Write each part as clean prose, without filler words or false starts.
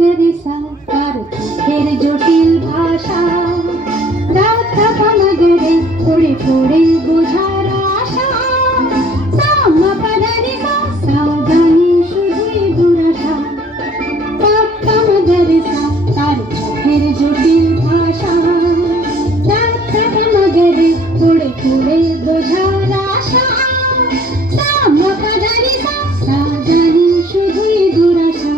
গরিসা তার চোখের জটিল ভাষা, রাধা পামাগরে পড়ে পড়ে বোঝার আশা, সামা পাদারিসা সাজানি শুধুই দুরাশা, পামাগরিসা তার চোখের জটিল ভাষা, রাধা পামাগরে পড়ে পড়ে বোঝার আশা, সামা পাদারিসা সাজানি শুধুই দুরাশা।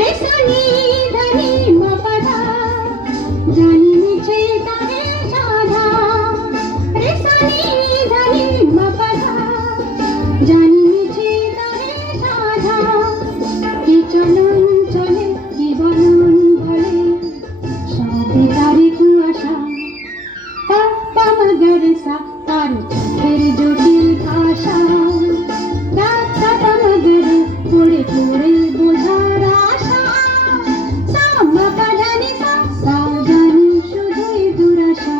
রেসানি ধনি মপধা জানি মিছে তারে সাধা, রেসানি ধনি মপধা জানি মিছে তারে সাধা, কি চলন চলে কি বলন বলে সবে তারে কুয়াশা, পামাগরিসা তার চোখের জটিল ভাষা, রাধা পামাগরে পড়ে পড়ে বোঝার আশা, সামা পাদানিসা সাজানি শুধুই দুরাশা।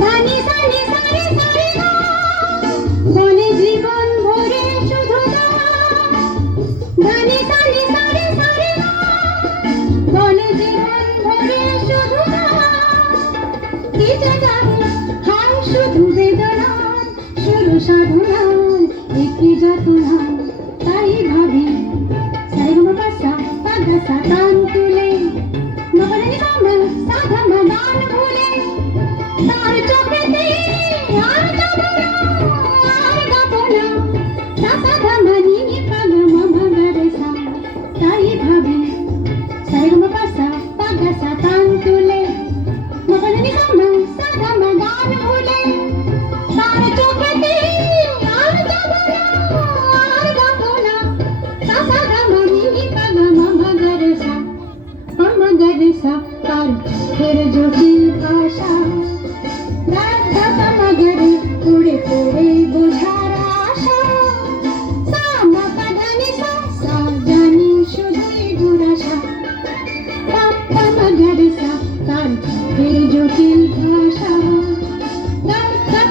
ধানি সানি সারে সারে না বলে জীবন ভরে শুধু গান, ধানি সানি সারে সারে না বলে জীবন ভরে শুধু গান, কি যে গানে হায় শুধু বেদনার শুরু সাধনার একই যাতনা, তাই ভাবি সারেগামাপাসা পাগাসা গান তুলে মগনি সামনে সাধা গান ভুলে, তার চোখেতে আর যাবো না আর গাবো না, সাসা ধামানি পাগমা মগরেসা, তাই ভাবি সারেগামাপাসা পাগাসা গান তুলে মগনি সামনে সাধা গান ভুলে, তার চোখেতে আর যাবো না আর গাবো না, সাসা ধামানি পাগমা মগরেসা, মগরেসা তার চোখের জটিল ভাষা, রাধা পামাগরে পড়ে পড়ে বোঝার আশা, সামা পাদানিসা সাজানি শুধুই দুরাশা, পামাগরিসা তার চোখের জটিল ভাষা, রাধা